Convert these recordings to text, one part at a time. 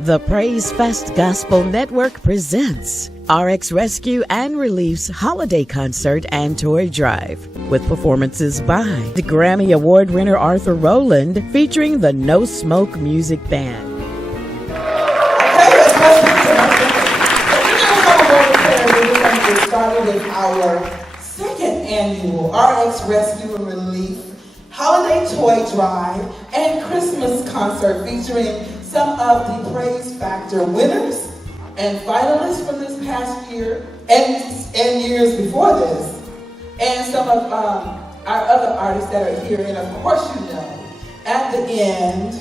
The Praise Fest Gospel Network presents RX Rescue and Relief's Holiday Concert and Toy Drive, with performances by the Grammy Award winner Arthur Roland, featuring the No Smoke Music Band. We started with our second annual RX Rescue and Relief Holiday Toy Drive and Christmas concert, featuring some of the Praise Factor winners and finalists from this past year and years before this, and some of our other artists that are here. And of course, you know, at the end,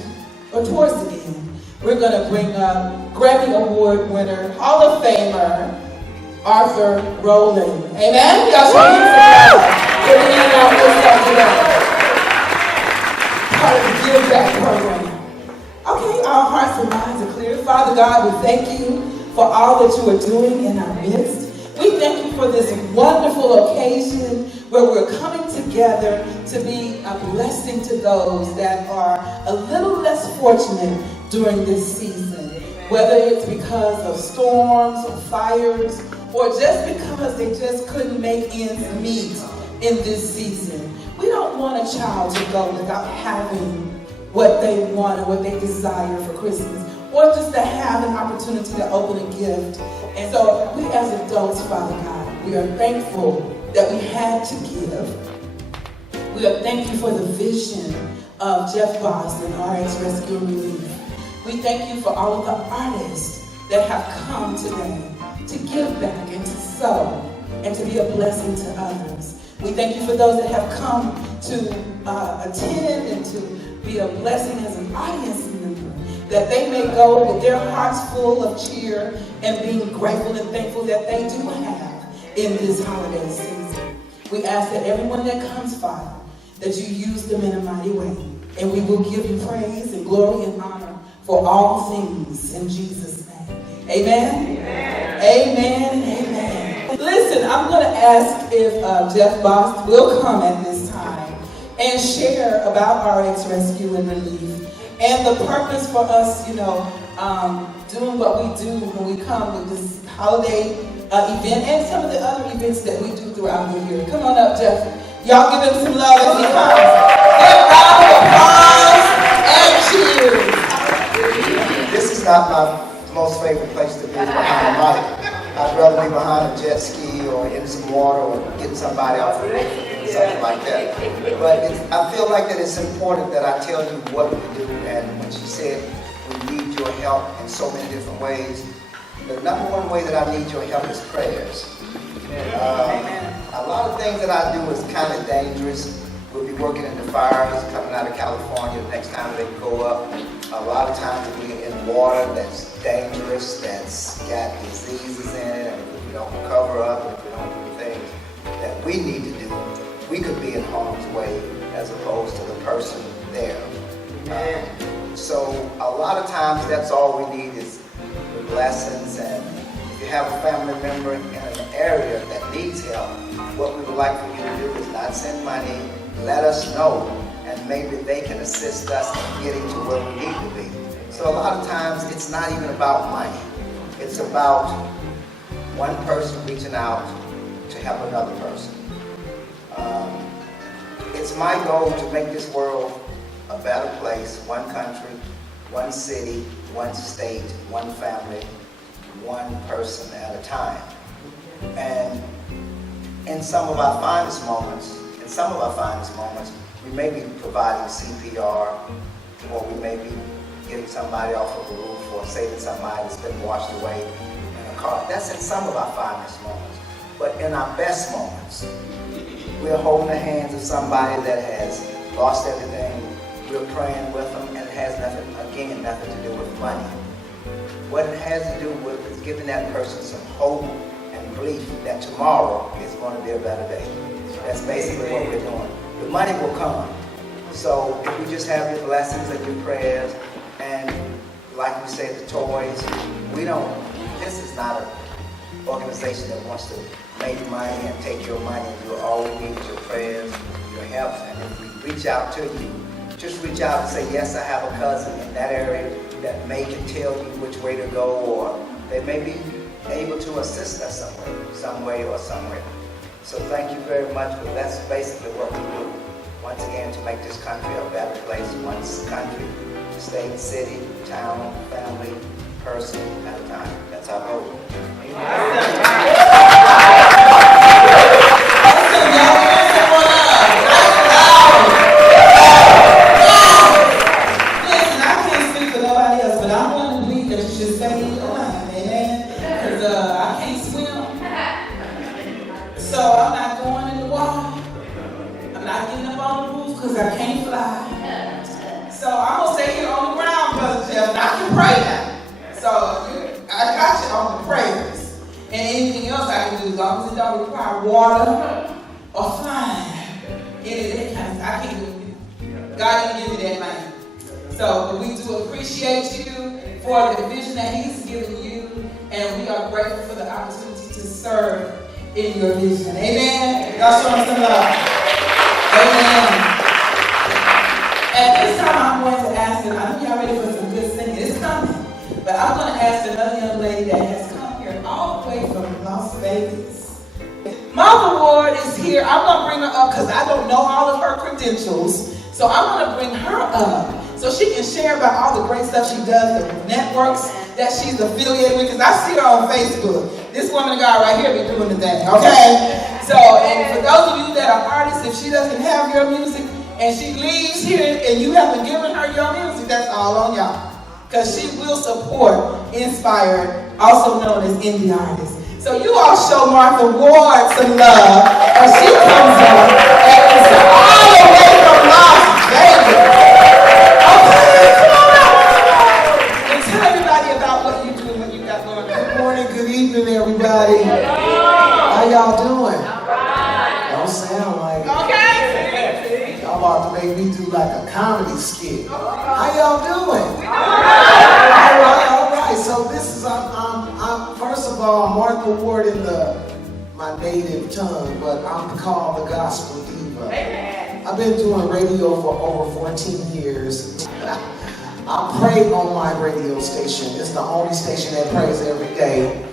or towards the end, we're going to bring up Grammy Award winner, Hall of Famer, Arthur Roland. Amen? Y'all should give some love to the end of this stuff today. Part of the Give Back program. Okay, our hearts and minds are clear. Father God, we thank you for all that you are doing in our midst. We thank you for this wonderful occasion where we're coming together to be a blessing to those that are a little less fortunate during this season, whether it's because of storms or fires, or just because they just couldn't make ends meet in this season. We don't want a child to go without having what they want and what they desire for Christmas, or just to have an opportunity to open a gift. And so we as adults, Father God, we are thankful that we had to give. We are thankful for the vision of Jeff Boston, RX Rescue and Relief. We thank you for all of the artists that have come today to give back and to sow and to be a blessing to others. We thank you for those that have come to attend and to be a blessing as an audience member, that they may go with their hearts full of cheer and being grateful and thankful that they do have in this holiday season. We ask that everyone that comes, Father, that you use them in a mighty way, and we will give you praise and glory and honor for all things in Jesus' name. Amen? Amen. Amen and amen. Listen, I'm going to ask if Jeff Bost will come at this time and share about RX Rescue and Relief and the purpose for us, doing what we do when we come with this holiday event and some of the other events that we do throughout the year. Come on up, Jeff. Y'all give him some love as he comes. Give round of applause and cheers. This is not my most favorite place to be, behind a mic. I'd rather be behind a jet ski or in some water or getting somebody off the roof or something like that. But I feel like that it's important that I tell you what we do. And when she said we need your help in so many different ways, the number one way that I need your help is prayers. A lot of things that I do is kind of dangerous. We'll be working in the fires coming out of California the next time they go up. A lot of times we'll be in water that's dangerous, that's got diseases in it, and if we don't cover up, if we don't do things that we need to do, we could be in harm's way as opposed to the person there. So a lot of times that's all we need is the blessings, and if you have a family member in an area that needs help, what we would like for you to do is not send money, let us know, and maybe they can assist us in getting to where we need to be. So a lot of times it's not even about money. It's about one person reaching out to help another person. It's my goal to make this world a better place, one country, one city, one state, one family, one person at a time. And in some of our finest moments, we may be providing CPR, or we may be getting somebody off of a roof, or saving somebody that's been washed away in a car. That's in some of our finest moments. But in our best moments, we're holding the hands of somebody that has lost everything. We're praying with them, and it has nothing to do with money. What it has to do with is giving that person some hope and belief that tomorrow is going to be a better day. That's basically what we're doing. The money will come. So if we just have your blessings and your prayers, and like we say, the toys, this is not an organization that wants to make money and take your money. All we need is your prayers, your help, and if we reach out to you, just reach out and say, yes, I have a cousin in that area, that may can tell you which way to go, or they may be able to assist us some way or somewhere. So thank you very much, but that's basically what we do. Once again, to make this country a better place, one country, state, city, town, family, person at a time. That's our goal. I can't fly. So I'm going to stay here on the ground, Brother Jeff, and I can pray now. So I got you on the prayers. And anything else I can do, as long as it don't require water or flying. Any of that kind of stuff, I can't do it. God didn't give me that money. So we do appreciate you for the vision that He's given you, and we are grateful for the opportunity to serve in your vision. Amen? Y'all show us some love. Amen. At this time, I'm going to ask, and I know y'all ready for some good singing. It's coming. But I'm going to ask another young lady that has come here all the way from Las Vegas. Mother Ward is here. I'm going to bring her up because I don't know all of her credentials. So I'm going to bring her up so she can share about all the great stuff she does, the networks that she's affiliated with. Because I see her on Facebook. This woman of God right here be doing the thing, okay? So, and for those of you that are artists, if she doesn't have your music, and she leaves here and you haven't given her your music, that's all on y'all. Because she will support Inspired, also known as indie artists. So you all show Martha Ward some love as she comes on and it's all the way from Las Vegas. Okay, come on up. And tell everybody about what you do and what you got going on. Good morning, good evening, everybody. How y'all doing? Don't sound like it. Okay. Y'all about to make me do like a comedy skit. How y'all doing? All right. So this is, I'm first of all, Martha Ward in my native tongue, but I'm called the Gospel Diva. I've been doing radio for over 14 years. I pray on my radio station. It's the only station that prays every day.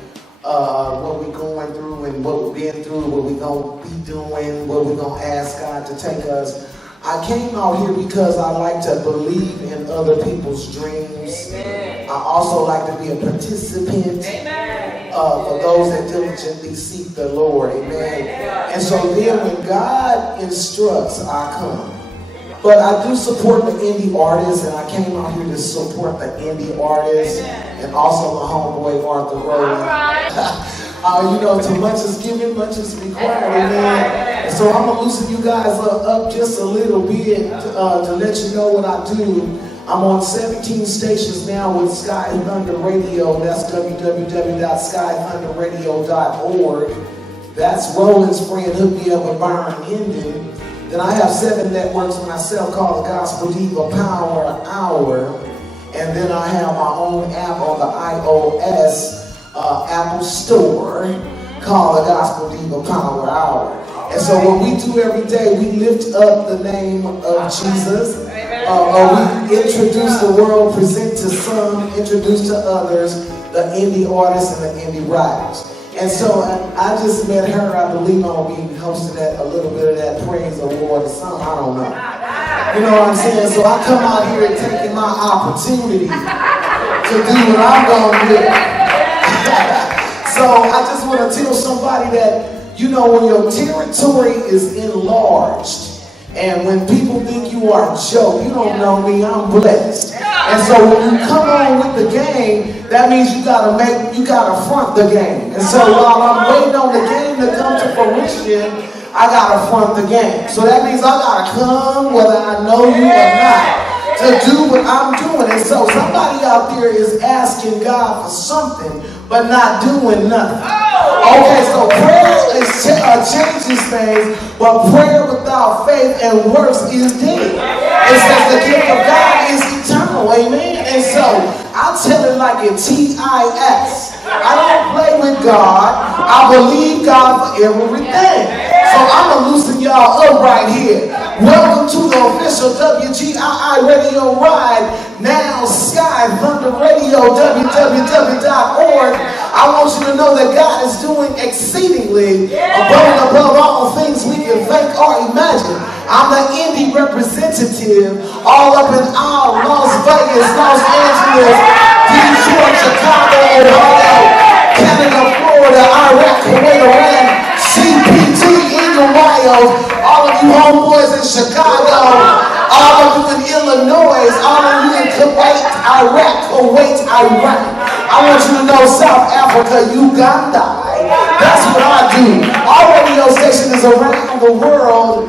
What we're going through and what we've been through, what we're going to be doing, what we're going to ask God to take us. I came out here because I like to believe in other people's dreams. Amen. I also like to be a participant for those that diligently seek the Lord. Amen. And so then when God instructs, I come. But I do support the indie artists, and I came out here to support the indie artists and also my homeboy Martha Roland. To much is given, much is required, amen. And so I'm going to loosen you guys up just a little bit to let you know what I do. I'm on 17 stations now with Sky Thunder Radio. That's www.skythunderradio.org. That's Roland's friend hooked me up with Byron Hendon. Then I have 7 networks myself called the Gospel Diva Power Hour. And then I have my own app on the iOS Apple Store called the Gospel Diva Power Hour. And so what we do every day, we lift up the name of Jesus. We introduce the world, present to some, introduce to others, the indie artists and the indie writers. And so I just met her. I believe I'm going to be hosting a little bit of that praise award or something. I don't know. You know what I'm saying? So I come out here and taking my opportunity to do what I'm going to do. So I just want to tell somebody that, when your territory is enlarged, and when people think you are a joke, you don't know me, I'm blessed. And so when you come on with the game, that means you gotta front the game. And so while I'm waiting on the game to come to fruition, I gotta front the game. So that means I gotta come whether I know you or not to do what I'm doing. And so somebody out there is asking God for something, but not doing nothing. Okay, so prayer changes things, but prayer without faith and works is dead. It says the gift of God is eternal, amen? And so I'll tell it like it's TIS. I don't play with God. I believe God for everything. So I'm going to loosen y'all up right here. Welcome to the official WGII radio ride. Now Sky Thunder Radio, www.org. I want you to know that God is doing exceedingly above all things we can think or imagine. I'm the indie representative all up in all Las Vegas, Los Angeles, Detroit, Chicago, Ohio, Canada, Florida, Iraq, Kuwait, Iran, CPT, Eagle Wild, all of you homeboys in Chicago, all of you in Illinois, all of you in Kuwait, Iraq. I want you to know South Africa, Uganda. That's what I do. Our radio station is around the world,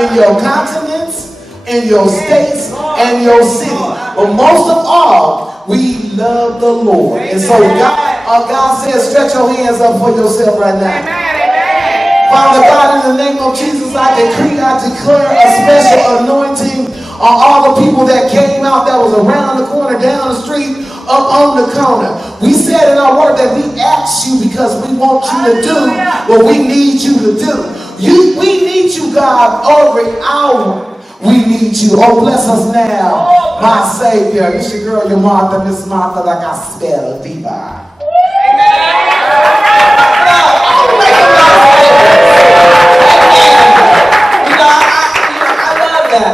in your continents, in your states, and your city. But most of all, we love the Lord. And so God says, stretch your hands up for yourself right now. Father God, in the name of Jesus, I decree, I declare a special anointing on all the people that came out, that was around the corner, down the street, up on the corner. We said in our word that we asked you because we want you to do what we need you to do. We need you, God, every hour. We need you. Oh, bless us now, my Savior. This your girl, your Martha, Miss Martha, like I spell diva.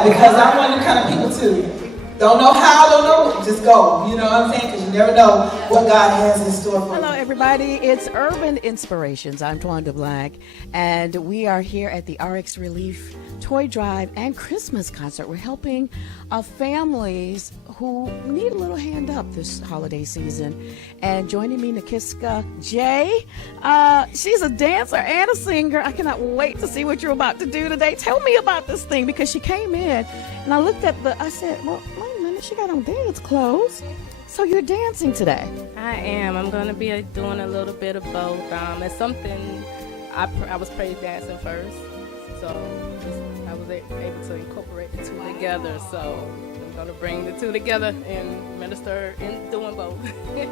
Because I'm one of the kind of people too. Don't know how, don't know, just go. You know what I'm saying? Because you never know what God has in store for you. Hello, everybody. It's Urban Inspirations. I'm Twanda Black, and we are here at the RX Relief Toy Drive and Christmas concert. We're helping families who need a little hand up this holiday season. And joining me, Nakiska J. She's a dancer and a singer. I cannot wait to see what you're about to do today. Tell me about this thing, because she came in and I looked at I said, well, wait a minute, she got on dance clothes. So you're dancing today? I am. I'm going to be doing a little bit of both. It's something I was praise dancing first, so I was able to incorporate the two together. So I'm going to bring the two together and minister in doing both.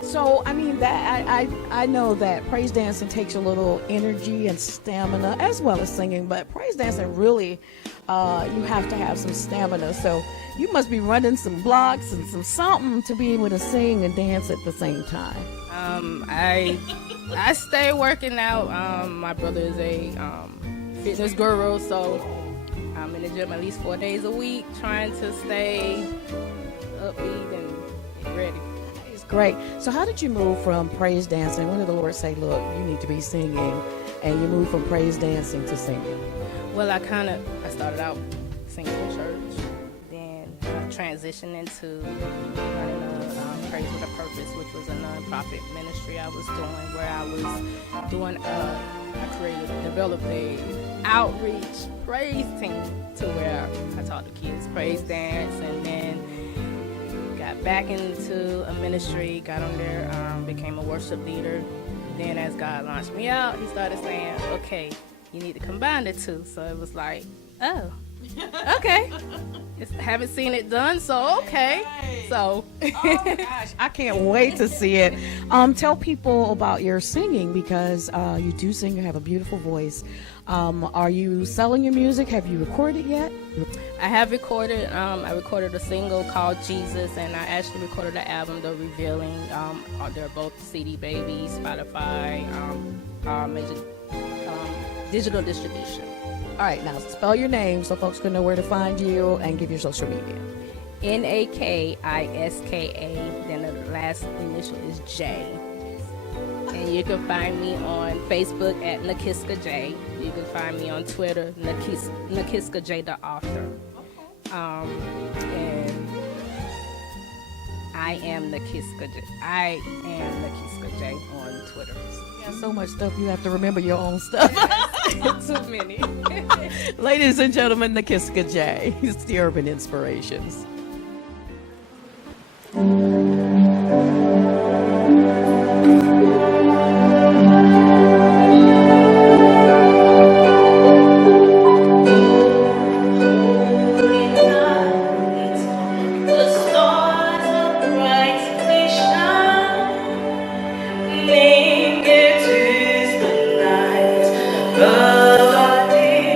So I mean, that I know that praise dancing takes a little energy and stamina as well as singing, but praise dancing really you have to have some stamina. So you must be running some blocks and some something to be able to sing and dance at the same time. I stay working out. My brother is a fitness guru, so I'm in the gym at least 4 days a week, trying to stay upbeat and ready. It's great. So how did you move from praise dancing? When did the Lord say, look, you need to be singing, and you moved from praise dancing to singing? Well, I started out singing in church, then transitioned into running a Praise with a Purpose, which was a nonprofit ministry I was doing, where I was doing I developed a outreach praise team to where I taught the kids praise dance, and then got back into a ministry, got on there, became a worship leader. Then as God launched me out, he started saying, okay, you need to combine the two. So it was like, oh, okay. Haven't seen it done, so okay. So, oh gosh, I can't wait to see it. Tell people about your singing, because you do sing. You have a beautiful voice. Are you selling your music? Have you recorded yet? I have recorded. I recorded a single called Jesus, and I actually recorded an album, The Revealing. They're both CD Baby, Spotify, major digital distribution. All right, now spell your name so folks can know where to find you, and give your social media. Nakiska, then the last initial is J. And you can find me on Facebook at Nakiska J. You can find me on Twitter, Nakiska J the author. And I am Nakiska J. I am Nakiska J on Twitter. You have so much stuff, you have to remember your own stuff. Too many. Ladies and gentlemen, Nakiska J. It's the Urban Inspirations. The Lord is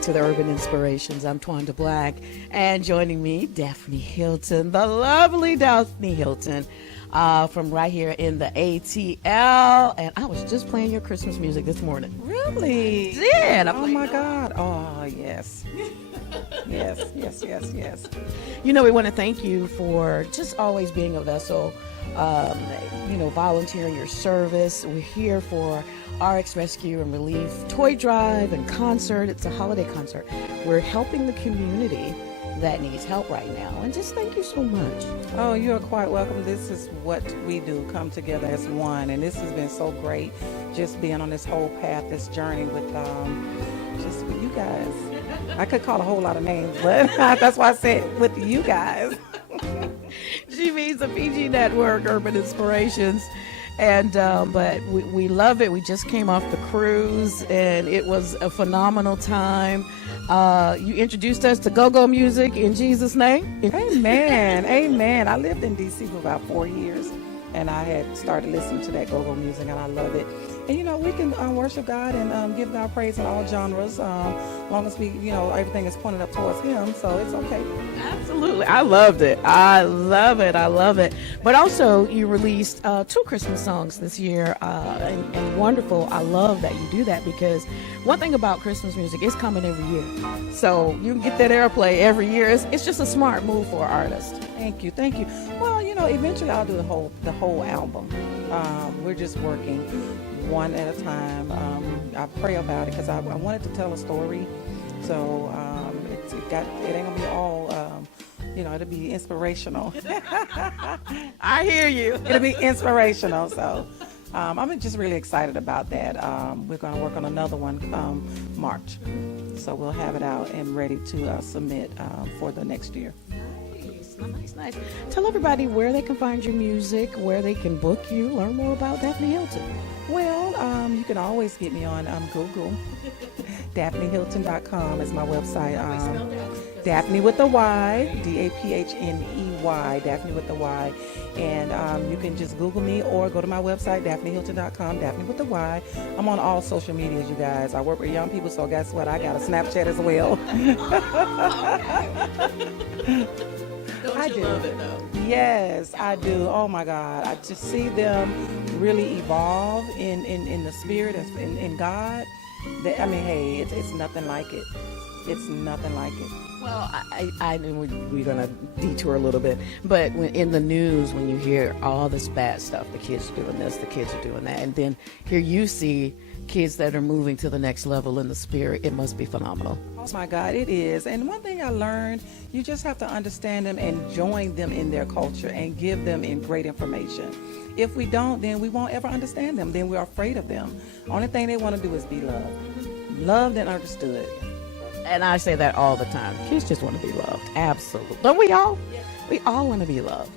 back to the Urban Inspirations. I'm Twanda Black, and joining me, Daphne Hilton, the lovely Daphne Hilton, from right here in the ATL. And I was just playing your Christmas music this morning. Really? Did Oh my God! Oh yes, yes. You know, we want to thank you for just always being a vessel. Volunteering your service. We're here for RX Rescue and Relief Toy Drive and concert. It's a holiday concert. We're helping the community that needs help right now. And just thank you so much. Oh, you are quite welcome. This is what we do, come together as one. And this has been so great, just being on this whole path, this journey with you guys. I could call a whole lot of names, but that's why I said with you guys. She means the PG Network, Urban Inspirations. And but we love it. We just came off the cruise, and it was a phenomenal time. You introduced us to go-go music in Jesus' name. Amen. Amen. I lived in D.C. for about 4 years, and I had started listening to that go-go music, and I love it. And, we can worship God and give God praise in all genres, as long as we, everything is pointed up towards Him, so it's okay. Absolutely. I loved it. I love it. But also, you released 2 Christmas songs this year, and wonderful. I love that you do that, because one thing about Christmas music, it's coming every year. So you can get that airplay every year. It's just a smart move for an artist. Thank you. Well, eventually I'll do the whole album. We're just working one at a time. I pray about it because I wanted to tell a story. So it ain't gonna be all, it'll be inspirational. I hear you. It'll be inspirational. So I'm just really excited about that. We're gonna work on another one March. So we'll have it out and ready to submit for the next year. Nice. Tell everybody where they can find your music, where they can book you, learn more about Daphne Hilton. Well, you can always get me on Google. DaphneHilton.com is my website. Daphne with a Y, DAPHNEY, Daphne with a Y. And you can just Google me or go to my website, DaphneHilton.com, Daphne with a Y. I'm on all social medias, you guys. I work with young people, so guess what? I got a Snapchat as well. I do love it, though. Yes, I do. Oh my God, I just see them really evolve in the spirit and in God. Hey, it's nothing like it. It's nothing like it. Well, I we're gonna detour a little bit, but in the news, when you hear all this bad stuff, the kids are doing this, the kids are doing that, and then here you see kids that are moving to the next level in the spirit, it must be phenomenal. Oh my God, it is. And one thing I learned, you just have to understand them and join them in their culture and give them great information. If we don't, then we won't ever understand them. Then we're afraid of them. Only thing they want to do is be loved. Loved and understood. And I say that all the time. Kids just want to be loved. Absolutely. Don't we all? We all want to be loved.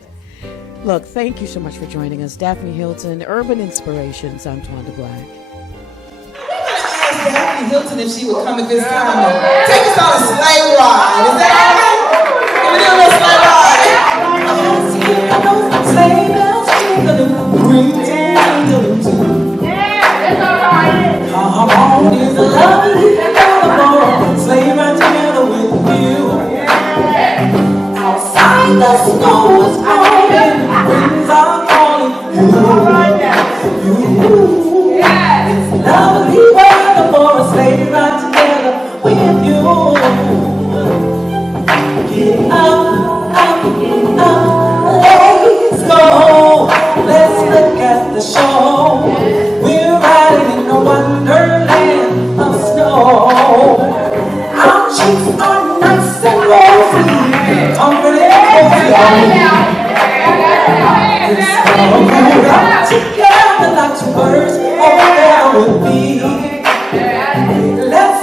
Look, thank you so much for joining us. Daphne Hilton, Urban Inspirations. I'm Twanda Black. Daphne Hilton, if she would come at this time and take us on a sleigh ride. Is that all right? Can we do a little sleigh ride? Sleigh bells ring, yeah, that's all right. Come on, is the love you for sleigh ride together with you. Outside the snow is falling, winds are calling. It's lovely weather for a sleigh ride together with you. Get up, let's go. Let's look at the show. We're riding in a wonderland of snow. Our cheeks are nice and rosy, comfort and cozy. Let's go out together like two birds, oh there would be. Let's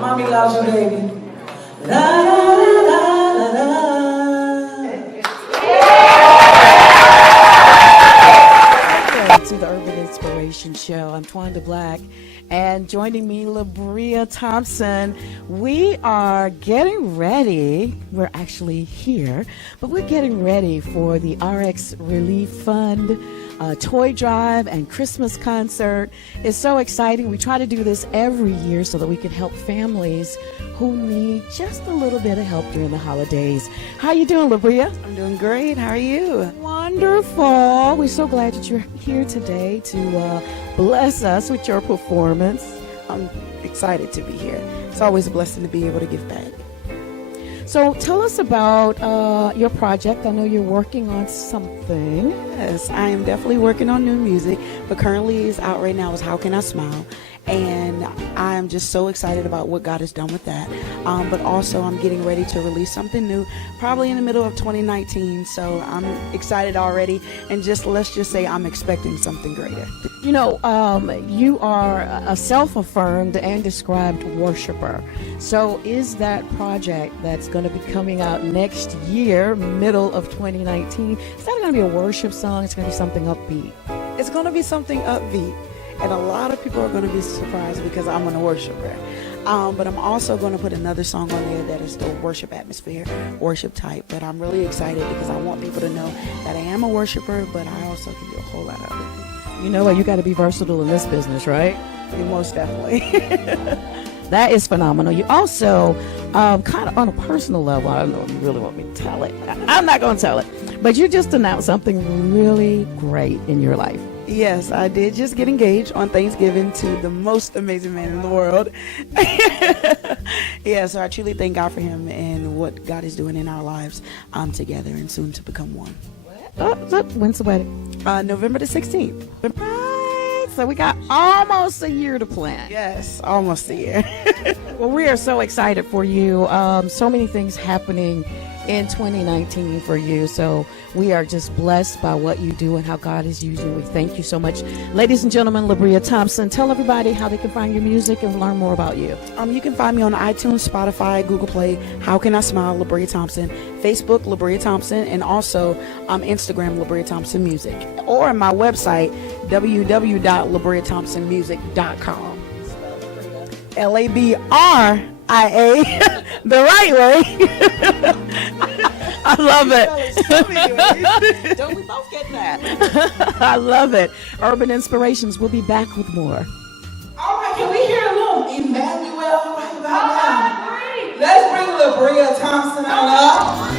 Mommy loves you, baby. La, la, la, la, la, la. Welcome to the Urban Inspiration Show. I'm Twanda Black, and joining me, LaBria Thompson. We are getting ready. We're actually here, but we're getting ready for the RX Relief Fund toy drive and Christmas concert. It's so exciting. We try to do this every year so that we can help families who need just a little bit of help during the holidays. How you doing, LaBria? I'm doing great. How are you? Wonderful. We're so glad that you're here today to bless us with your performance. I'm excited to be here. It's always a blessing to be able to give back. So tell us about your project. I know you're working on something. Yes, I am definitely working on new music, but currently is out right now is How Can I Smile? And I'm just so excited about what God has done with that. But also I'm getting ready to release something new, probably in the middle of 2019. So I'm excited already. And let's just say I'm expecting something greater. You know, you are a self-affirmed and described worshiper. So is that project that's going to be coming out next year, middle of 2019, is that going to be a worship song? It's going to be something upbeat? It's going to be something upbeat. And a lot of people are going to be surprised because I'm a worshiper. But I'm also going to put another song on there that is the worship atmosphere, worship type. But I'm really excited because I want people to know that I am a worshiper, but I also can do a whole lot of other things. You know what? You got to be versatile in this business, right? Yeah, most definitely. That is phenomenal. You also, kind of on a personal level, I don't know if you really want me to tell it. I'm not going to tell it. But you just announced something really great in your life. Yes, I did just get engaged on Thanksgiving to the most amazing man in the world. Yeah, so I truly thank God for him and what God is doing in our lives together and soon to become one. When's the wedding? November the 16th. Right. So we got almost a year to plan. Yes, almost a year. Well, we are so excited for you. So many things happening in 2019 for you. So we are just blessed by what you do and how God is using you. We thank you so much. Ladies and gentlemen, LaBria Thompson, tell everybody how they can find your music and learn more about you. You can find me on iTunes, Spotify, Google Play, How Can I Smile, LaBria Thompson, Facebook, LaBria Thompson, and also Instagram, LaBria Thompson Music, or my website, www.labriathompsonmusic.com. LABRIA, the right way. I love it. Don't we both get that? I love it. Urban Inspirations. We'll be back with more. All right, can we hear a little Emmanuel right about now? Let's bring LaBria Thompson on up.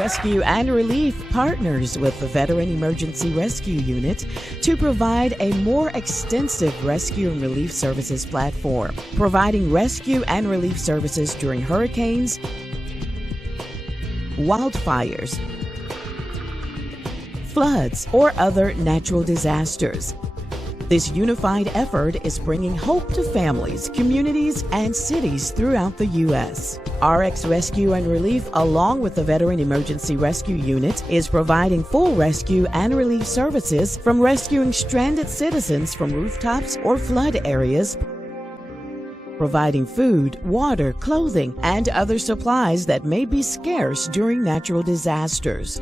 Rescue and Relief partners with the Veteran Emergency Rescue Unit to provide a more extensive rescue and relief services platform, providing rescue and relief services during hurricanes, wildfires, floods, or other natural disasters. This unified effort is bringing hope to families, communities, and cities throughout the U.S. RX Rescue and Relief, along with the Veteran Emergency Rescue Unit, is providing full rescue and relief services, from rescuing stranded citizens from rooftops or flood areas, providing food, water, clothing, and other supplies that may be scarce during natural disasters.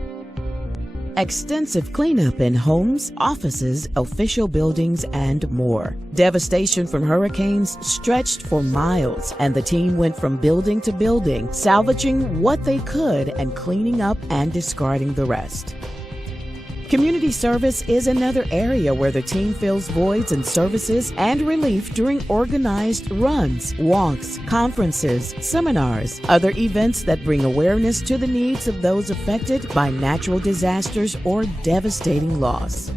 Extensive cleanup in homes, offices, official buildings, and more. Devastation from hurricanes stretched for miles, and the team went from building to building, salvaging what they could and cleaning up and discarding the rest. Community service is another area where the team fills voids in services and relief during organized runs, walks, conferences, seminars, other events that bring awareness to the needs of those affected by natural disasters or devastating loss.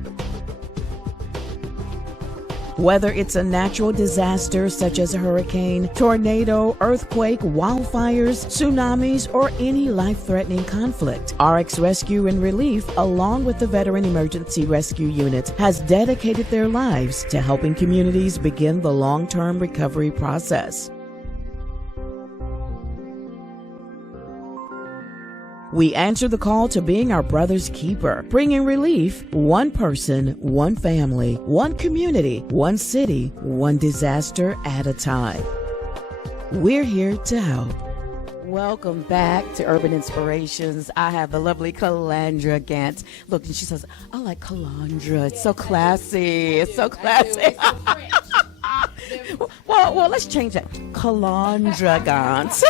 Whether it's a natural disaster such as a hurricane, tornado, earthquake, wildfires, tsunamis, or any life-threatening conflict, RX Rescue and Relief, along with the Veteran Emergency Rescue Unit, has dedicated their lives to helping communities begin the long-term recovery process. We answer the call to being our brother's keeper, bringing relief one person, one family, one community, one city, one disaster at a time. We're here to help. Welcome back to Urban Inspirations. I have the lovely Calandra Gant. Look, and she says, I like Calandra. It's so classy. It's so classy. well, let's change that. Calandra Gant.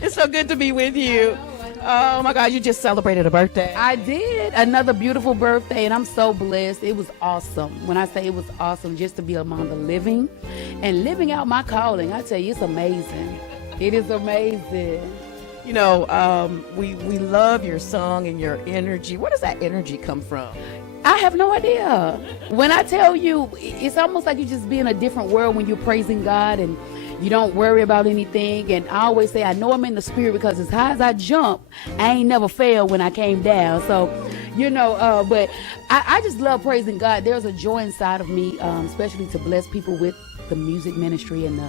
It's so good to be with you. Oh my God, you just celebrated a birthday. I did. Another beautiful birthday, and I'm so blessed. It was awesome. When I say it was awesome, just to be among the living and living out my calling, I tell you, it's amazing. It is amazing. You know, we love your song and your energy. Where does that energy come from? I have no idea. When I tell you, it's almost like you just be in a different world when you're praising God and you don't worry about anything. And I always say, I know I'm in the spirit, because as high as I jump, I ain't never failed when I came down. So, you know, but I just love praising God. There's a joy inside of me, especially to bless people with the music ministry and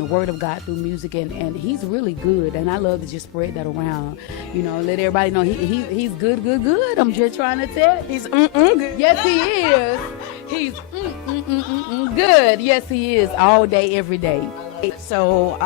the word of God through music, and he's really good, and I love to just spread that around, you know, let everybody know he's good. I'm just trying to tell. He's good. Yes, he is. He's good. Yes, he is, all day, every day. So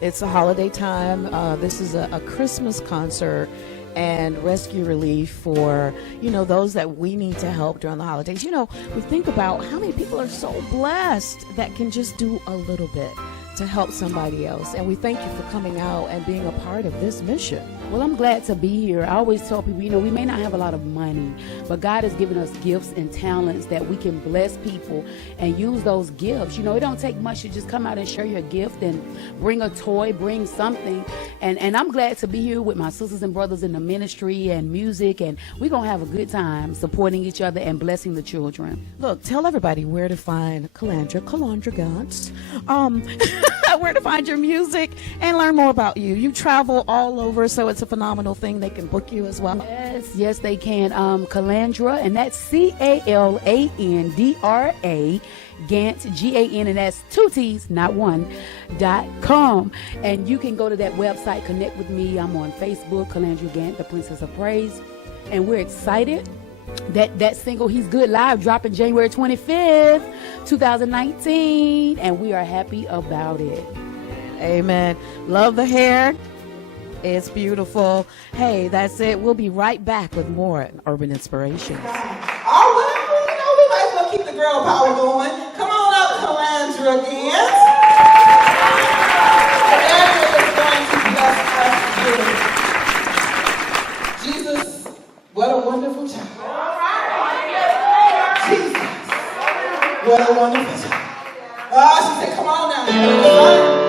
it's a holiday time. This is a Christmas concert and rescue relief for, you know, those that we need to help during the holidays. You know, we think about how many people are so blessed that can just do a little bit to help somebody else. And we thank you for coming out and being a part of this mission. Well, I'm glad to be here. I always tell people, you know, we may not have a lot of money, but God has given us gifts and talents that we can bless people and use those gifts. You know, it don't take much to just come out and share your gift and bring a toy, bring something. And I'm glad to be here with my sisters and brothers in the ministry and music, and we're going to have a good time supporting each other and blessing the children. Look, tell everybody where to find Calandra Gantz, where to find your music and learn more about you. You travel all over, so it's a phenomenal thing. They can book you as well. Yes, they can. Calandra, and that's CALANDRA, Gant, GAN, and that's 2 T's, not 1, .com. And you can go to that website, connect with me. I'm on Facebook, Calandra Gant, the Princess of Praise. And we're excited that single, He's Good Live, dropping January 25th, 2019. And we are happy about it. Amen. Love the hair. It's beautiful. Hey, that's it. We'll be right back with more Urban Inspirations. All right, well, you know, we might as well keep the girl power going. Come on up, Calandra again. Calandra is going to bless us with Jesus, what a wonderful child. Jesus, what a wonderful child. She said, come on now.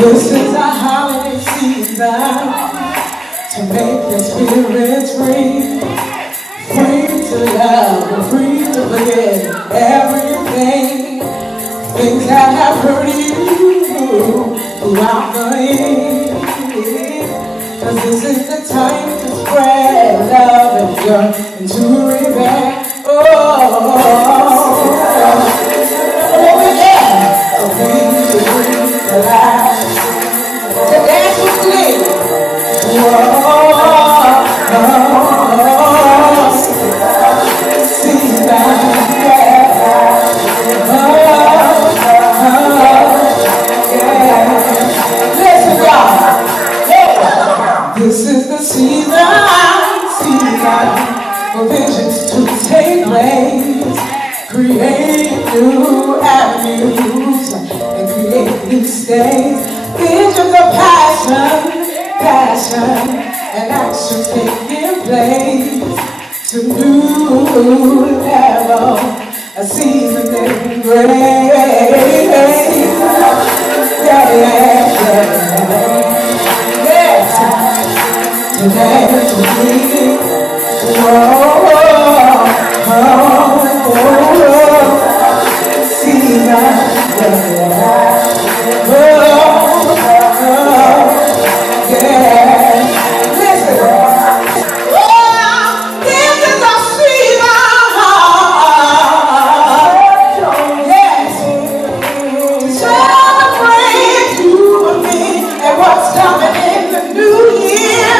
This is a holiday season to make your spirits ring. Free to love and free to forget everything. Things that have hurt you throughout the year. 'Cause this is the time to spread love and joy into revenge. To dance with me. Whoa. Listen, y'all. Yeah. This is the season for visions to take place, create new avenues and create new states. Visions of passion, and action taking place to new level, a season in grace. Yes. Today is the season. Listen. This is the season. Yes. Celebrate you and me and what's coming in the new year.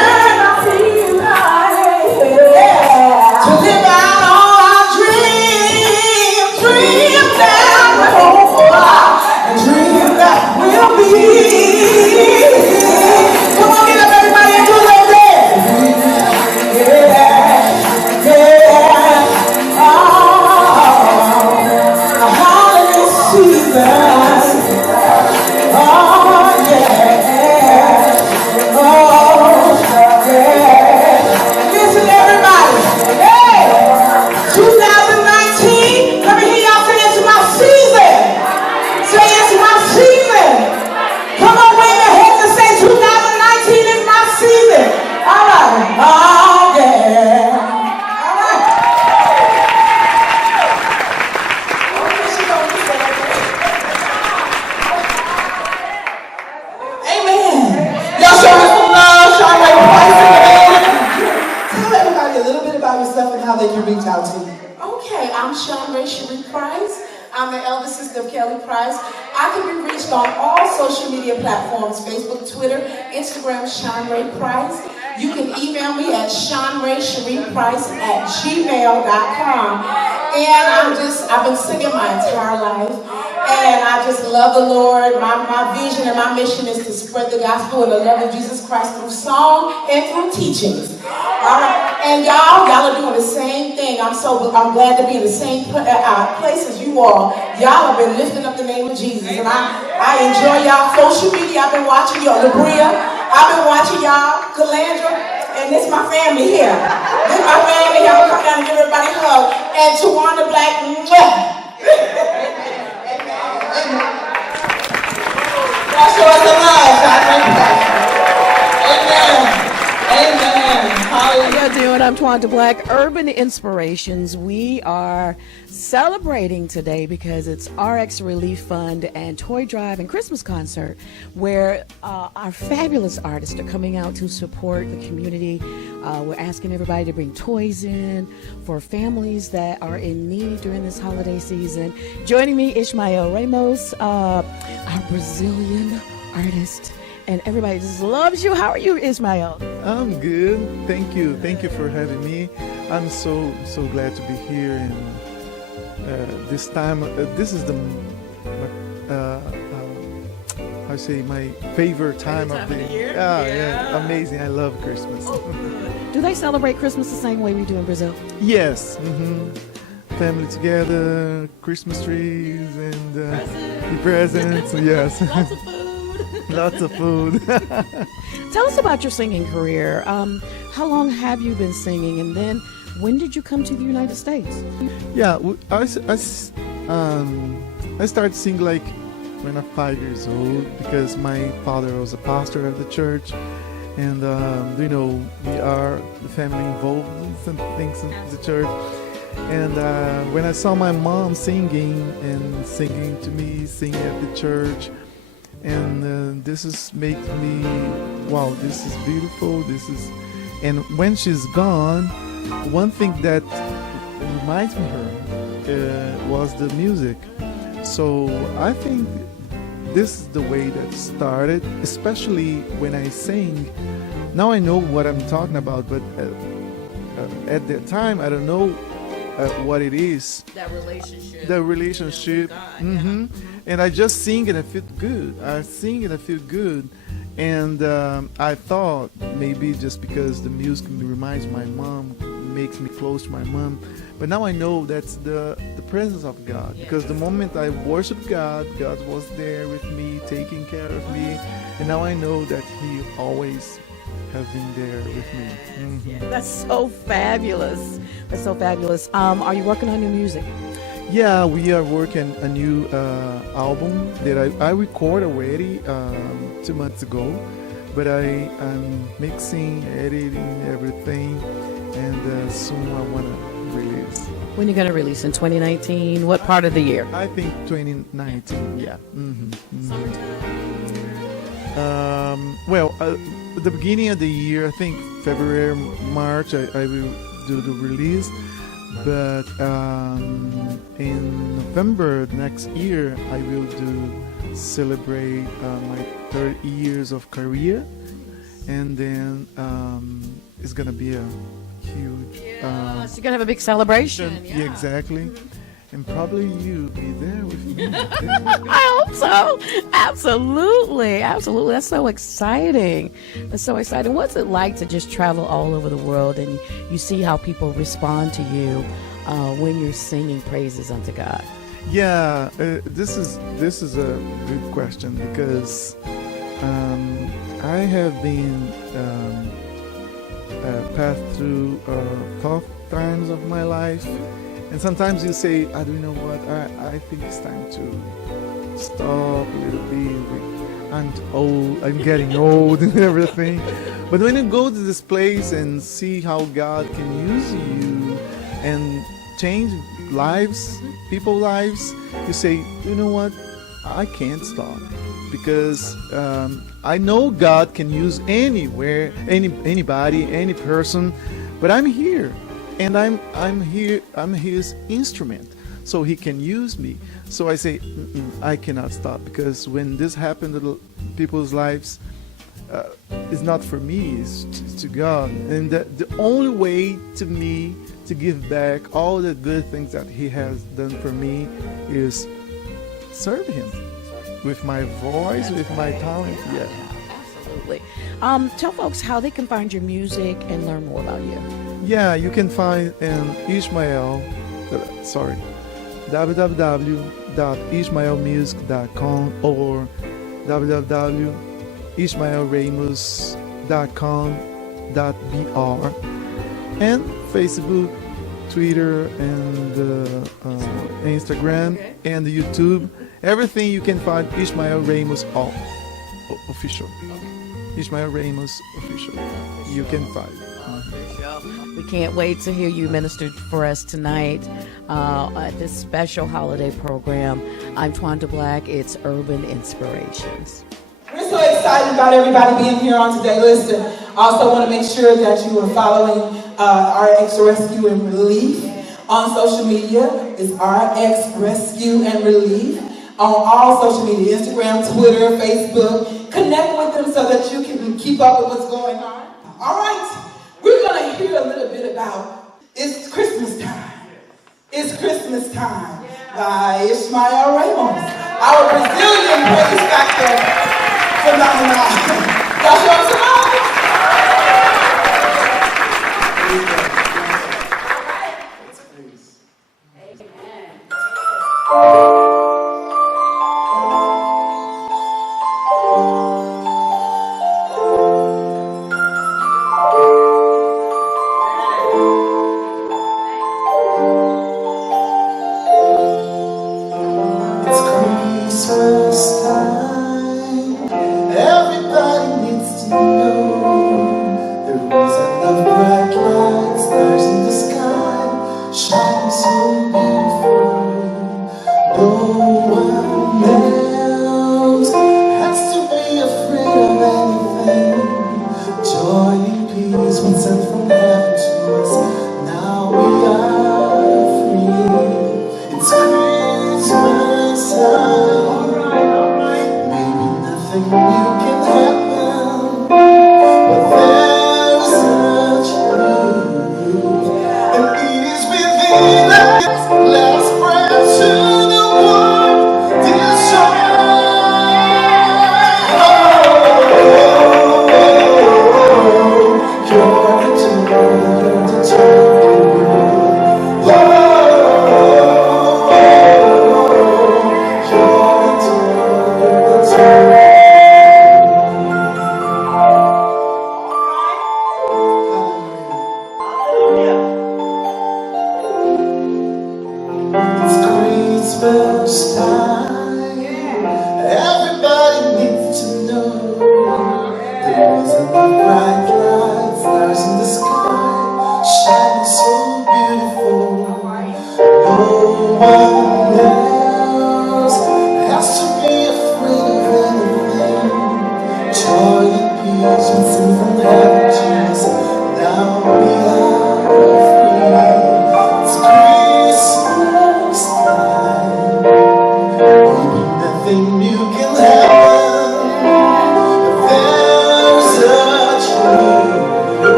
To live out all our dreams that we hope for, and dreams that will be. Come on, get up, everybody, and do a little dance. Yeah. Oh, a holiday season. Oh, yeah. Oh, yeah. Listen, everybody. Hey, 2019. Let me hear y'all say it's my season. Say it's my season. Come on, wave your hands and say 2019 is my season. All right. Oh, yeah. All right. Amen. Y'all show me some love. Show me Price again. Tell everybody a little bit about yourself and how they can reach out to you. Okay, I'm Sean Ray Cherie Price. I'm the elder sister of Kelly Price. I can be reached on all social media platforms, Facebook, Twitter, Instagram, Sean Ray Price. You can email me at SeanRayCheriePrice@gmail.com. And I've been singing my entire life. And I just love the Lord. My vision and my mission is to spread the gospel and the love of Jesus Christ through song and through teachings. All right. And y'all are doing the same thing. I'm glad to be in the same place as you all. Y'all have been lifting up the name of Jesus. And I enjoy y'all social media. I've been watching y'all. Labria. I've been watching y'all. Calandra. And this is my family here. This is my family. Y'all come down and give everybody a hug. And Tawanda Black. That's what the love. Amen. Amen. How Hallelujah. you doing? I'm Twanda Black, Urban Inspirations. We are celebrating today because it's RX Relief Fund and Toy Drive and Christmas concert, where our fabulous artists are coming out to support the community. We're asking everybody to bring toys in for families that are in need during this holiday season. Joining me, Ishmael Ramos, our Brazilian artist. And everybody just loves you. How are you, Ishmael? I'm good. Thank you. Thank you for having me. I'm so glad to be here. And this time, this is I say my favorite time of the year. Yeah, amazing. I love Christmas. Do they celebrate Christmas the same way we do in Brazil? Yes. Family together, Christmas trees, and presents. Yes. Lots of food. Tell us about your singing career. How long have you been singing, and then when did you come to the United States? Yeah, I started singing like when I'm 5 years old because my father was a pastor of the church, and we are the family involved in some things in the church. And when I saw my mom singing to me, singing at the church. And this is make me, wow, this is beautiful. And when she's gone, one thing that reminds me of her was the music. So I think this is the way that started, especially when I sing. Now I know what I'm talking about, but at that time I don't know what it is. That relationship. The relationship. With God, mm-hmm. and I just sing and I feel good. I sing and I feel good. And I thought maybe just because the music reminds my mom, makes me close to my mom. But now I know that's the presence of God. Because the moment I worship God, God was there with me, taking care of me. And now I know that He always has been there with me. Mm-hmm. That's so fabulous. That's so fabulous. Are you working on new music? Yeah, we are working a new album that I recorded already 2 months ago, but I'm mixing, editing everything, and soon I want to release. When are you going to release? In 2019? What part of the year? I think 2019, yeah. Well, at the beginning of the year, I think February, March, I will do the release. But in November next year, I will celebrate my 30 years of career, and then it's gonna be a huge. So you're gonna have a big celebration. Yeah, exactly. And probably you'll be there with me. I hope so. Absolutely. Absolutely. That's so exciting. That's so exciting. What's it like to just travel all over the world and you see how people respond to you when you're singing praises unto God? Yeah, this is a good question because I have been passed through tough times of my life. And sometimes you say, I don't know what, I think it's time to stop a little bit. I'm old, I'm getting old and everything. But when you go to this place and see how God can use you and change lives, people's lives, you say, you know what, I can't stop. Because I know God can use anywhere, anybody, any person, but I'm here. And I'm here. I'm His instrument, so He can use me. So I say, I cannot stop because when this happened to people's lives, it's not for me. It's to God. And the only way to me to give back all the good things that He has done for me is serve Him with my voice, with my talent. Yeah. Absolutely. Tell folks how they can find your music and learn more about you. Yeah, you can find www.ishmaelmusic.com or www.ishmaelramos.com.br and Facebook, Twitter, and Instagram, and YouTube. Everything you can find Ishmael Ramos official. Ishmael Ramos official. You can find. We can't wait to hear you minister for us tonight at this special holiday program. I'm Twanda Black. It's Urban Inspirations. We're so excited about everybody being here on today. Listen, also want to make sure that you are following RX Rescue and Relief on social media. It's RX Rescue and Relief on all social media, Instagram, Twitter, Facebook. Connect with them so that you can keep up with what's going on. All right. We're going to hear a little bit about It's Christmas Time. It's Christmas Time by Ishmael Ramos, our Brazilian praise factor phenomenon. Y'all show us Let's spread to the world, dear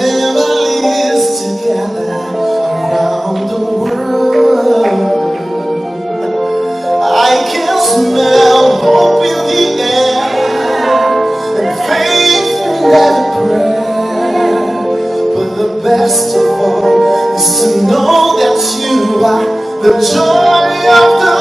families together around the world. I can smell hope in the air and faith in every prayer. But the best of all is to know that you are the joy of the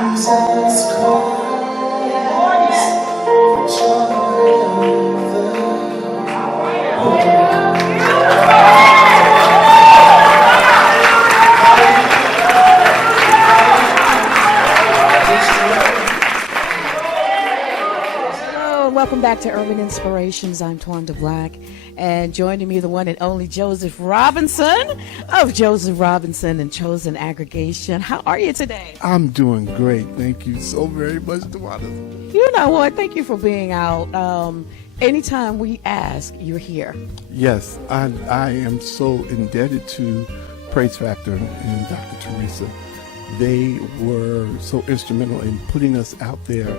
Jesus Christ, joy of the world. Welcome back to Urban Inspirations. I'm Twanda Black, and joining me the one and only Joseph Robinson of Joseph Robinson and Chosen Aggregation. How are you today? I'm doing great. Thank you so very much, Twanda. You know what? Thank you for being out. Anytime we ask, you're here. Yes, I am so indebted to Praise Factor and Dr. Teresa. They were so instrumental in putting us out there,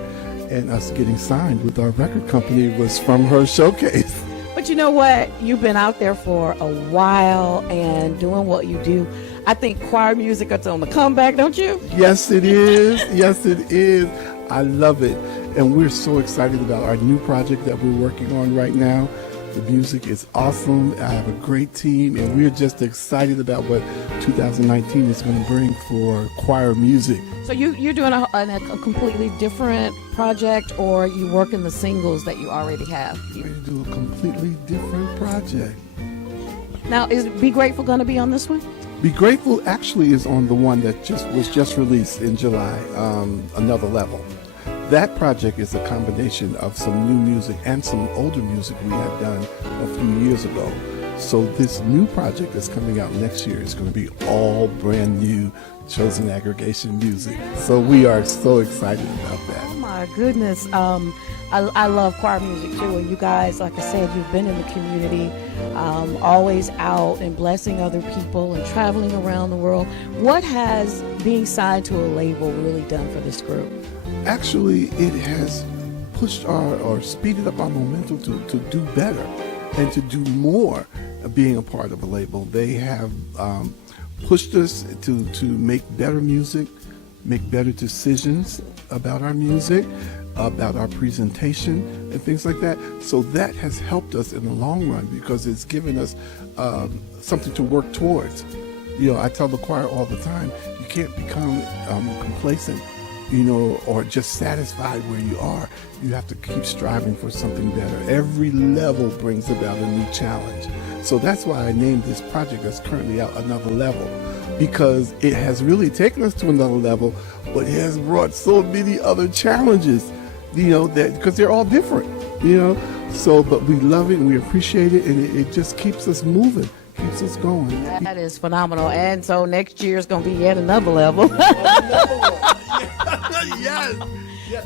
and us getting signed with our record company was from her showcase. But you know what? You've been out there for a while and doing what you do. I think choir music is on the comeback, don't you? Yes, it is. Yes, it is. I love it. And we're so excited about our new project that we're working on right now. The music is awesome. I have a great team, and we're just excited about what 2019 is going to bring for choir music. So you're doing a completely different project, or you work in the singles that you already have? We're going to do a completely different project. Now, is Be Grateful going to be on this one? Be Grateful actually is on the one that was just released in July, Another Level. That project is a combination of some new music and some older music we had done a few years ago. So this new project that's coming out next year is going to be all brand new Chosen Aggregation music. So we are so excited about that. Oh my goodness. I love choir music too. And you guys, like I said, you've been in the community, always out and blessing other people and traveling around the world. What has being signed to a label really done for this group? Actually, it has pushed or speeded up our momentum to do better and to do more being a part of a label. They have pushed us to make better music, make better decisions about our music, about our presentation and things like that. So that has helped us in the long run because it's given us something to work towards. You know, I tell the choir all the time, you can't become complacent, you know, or just satisfied where you are. You have to keep striving for something better. Every level brings about a new challenge. So that's why I named this project that's currently out Another Level, because it has really taken us to another level, but it has brought so many other challenges, you know, that because they're all different, you know. So, but we love it and we appreciate it, and it just keeps us moving, keeps us going. That is phenomenal. And so next year is going to be yet another level. Yes.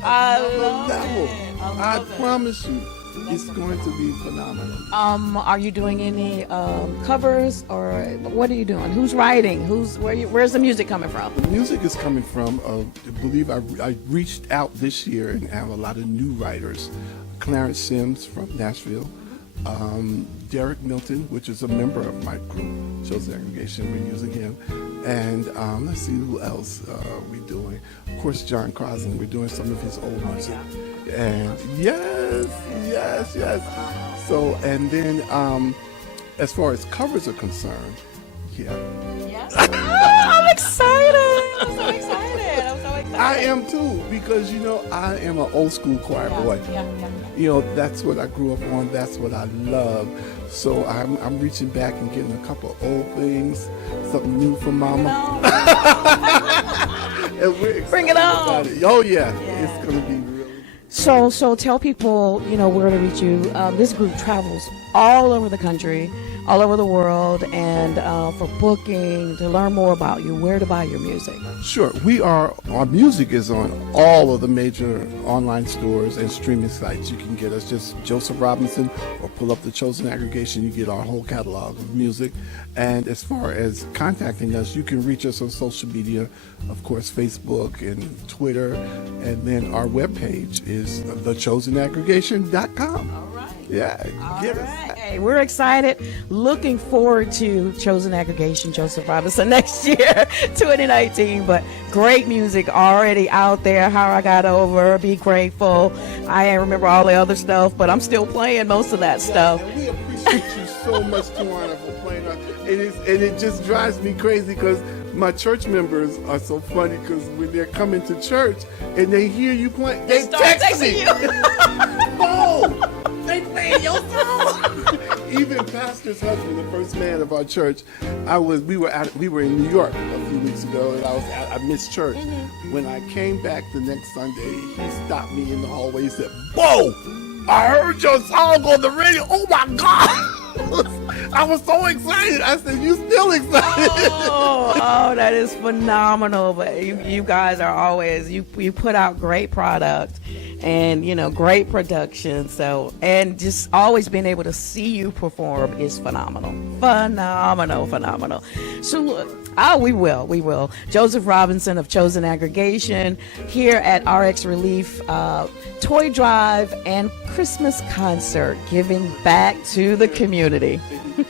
I love level. it. I promise you, it's going to be phenomenal. Are you doing any covers, or what are you doing? Who's writing? Where's the music coming from? The music is coming from, I believe I reached out this year and have a lot of new writers. Clarence Sims from Nashville, Derek Milton, which is a member of my group, Chosen Aggregation, we're using him. And let's see who else we're doing. Of course, John Crosland, we're doing some of his old music. And yes. So, and then as far as covers are concerned, yeah. Yes. I'm excited. I'm so excited. I am too, because I am an old school choir boy. That's what I grew up on. That's what I love. So I'm reaching back and getting a couple old things, something new from Mama. And we're excited Bring it on. about it. Oh yeah, it's gonna be really. So tell people, where to reach you. This group travels all over the country, all over the world, and for booking, to learn more about you, where to buy your music. Sure, our music is on all of the major online stores and streaming sites. You can get us just Joseph Robinson or pull up the Chosen Aggregation. You get our whole catalog of music. And as far as contacting us, you can reach us on social media, of course, Facebook and Twitter. And then our webpage is thechosenaggregation.com. All right. Yeah, get us. Hey, we're excited. Looking forward to Chosen Aggregation, Joseph Robinson, next year, 2019. But great music already out there. How I Got Over, Be Grateful. I remember all the other stuff, but I'm still playing most of that stuff. And we appreciate you so much, Tawana, for playing us. And it just drives me crazy because my church members are so funny, because when they're coming to church and they hear you playing, they start text me. texting you. Oh, they playing your song. Even Pastor's husband, the first man of our church, we were in New York a few weeks ago, and I missed church. Mm-hmm. When I came back the next Sunday, he stopped me in the hallway. He said, "Whoa, I heard your song on the radio. Oh my God!" I was so excited. I said, "You still excited?" Oh, that is phenomenal. But you guys are always, you put out great product and, great production. So, and just always being able to see you perform is phenomenal. Phenomenal. So look, we will. Joseph Robinson of Chosen Aggregation here at RX Relief Toy Drive and Christmas concert, giving back to the community. I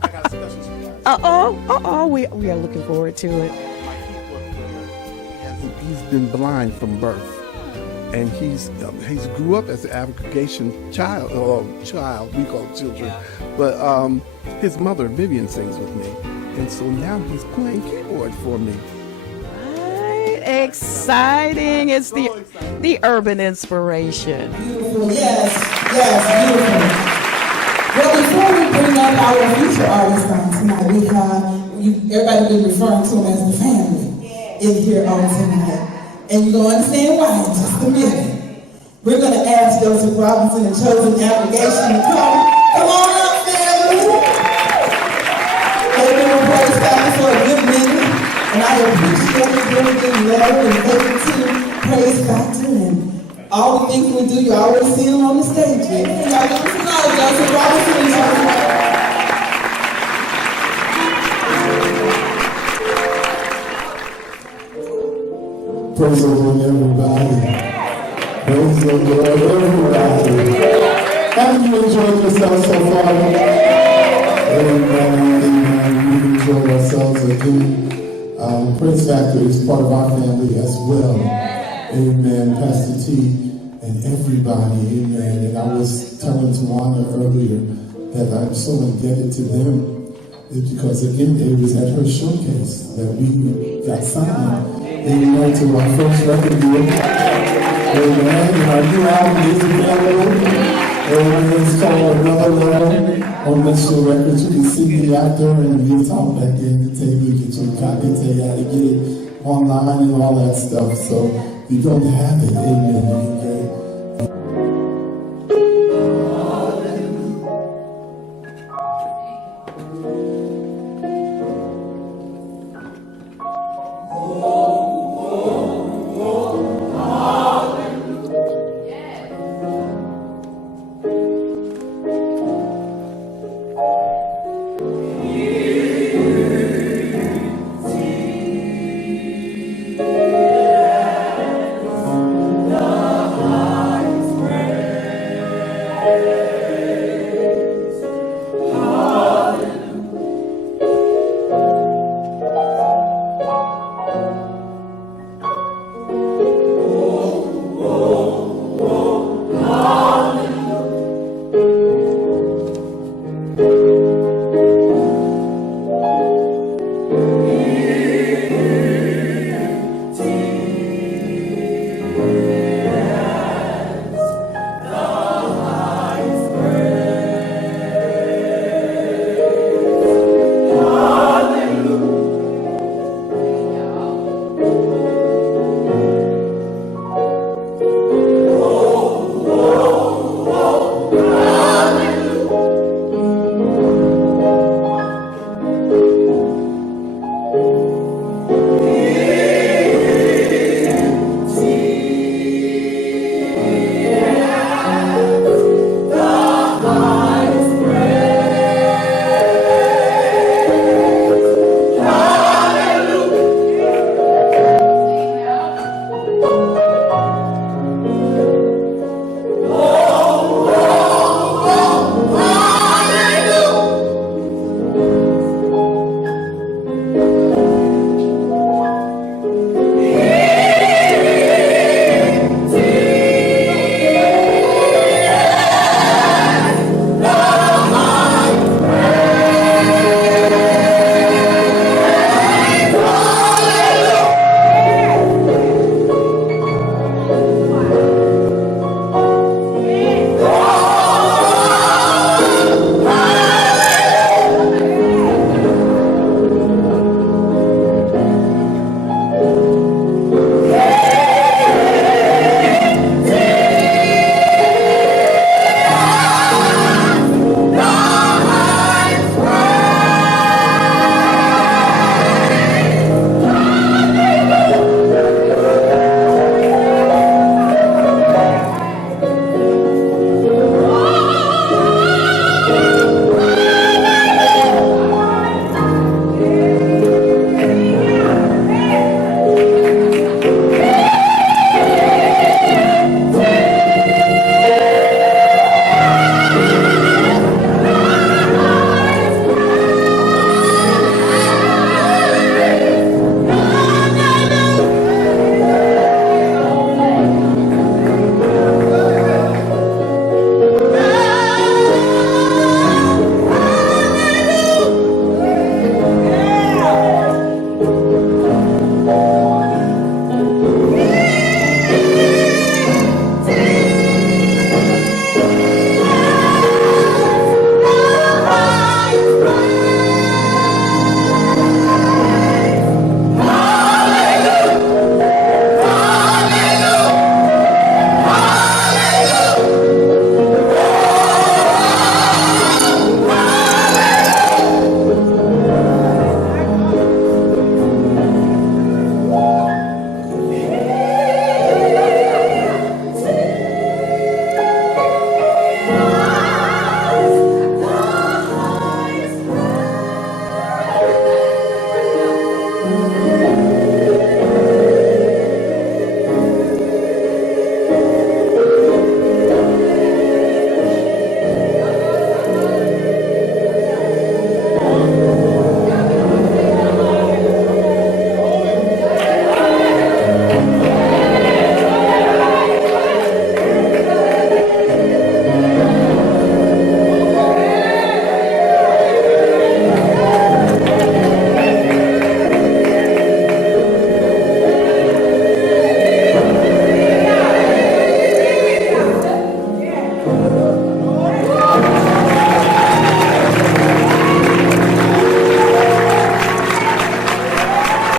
got a special surprise. We are looking forward to it. My keyboard player, he's been blind from birth, and he's grew up as an aggregation child. We call it children, but his mother Vivian sings with me, and so now he's playing keyboard for me. Right, exciting! It's the urban inspiration. Beautiful, yes, beautiful. Well, before we bring up our future artists on tonight, everybody been referring to them as the family in here on tonight. And you're going to understand why in just a minute. We're going to ask Joseph Robinson and Chosen Aggregation to come on up, family. They've been with Praise God for a good minute, and I appreciate bringing love and faith to Praise Factor and all the things we do. You always see them on the stage. Y'all give us a knowledge, Joseph Robinson and Chosen. Praise the Lord, everybody. Praise the Lord, everybody. Haven't you enjoyed yourself so far? Amen. We enjoy ourselves again. Praise Factor is part of our family as well. Amen. Pastor T and everybody. Amen. And I was telling Tawana earlier that I'm so indebted to them, because again, it was at her showcase that we got signed. Amen, to our first record deal. Amen. And our new album is available. Amen. It's called Another Level on Metro Records. You can see me out there, and we'll talk back in the table, get you a copy, tell you how to get it online and all that stuff. So if you don't have it, amen, you can get it.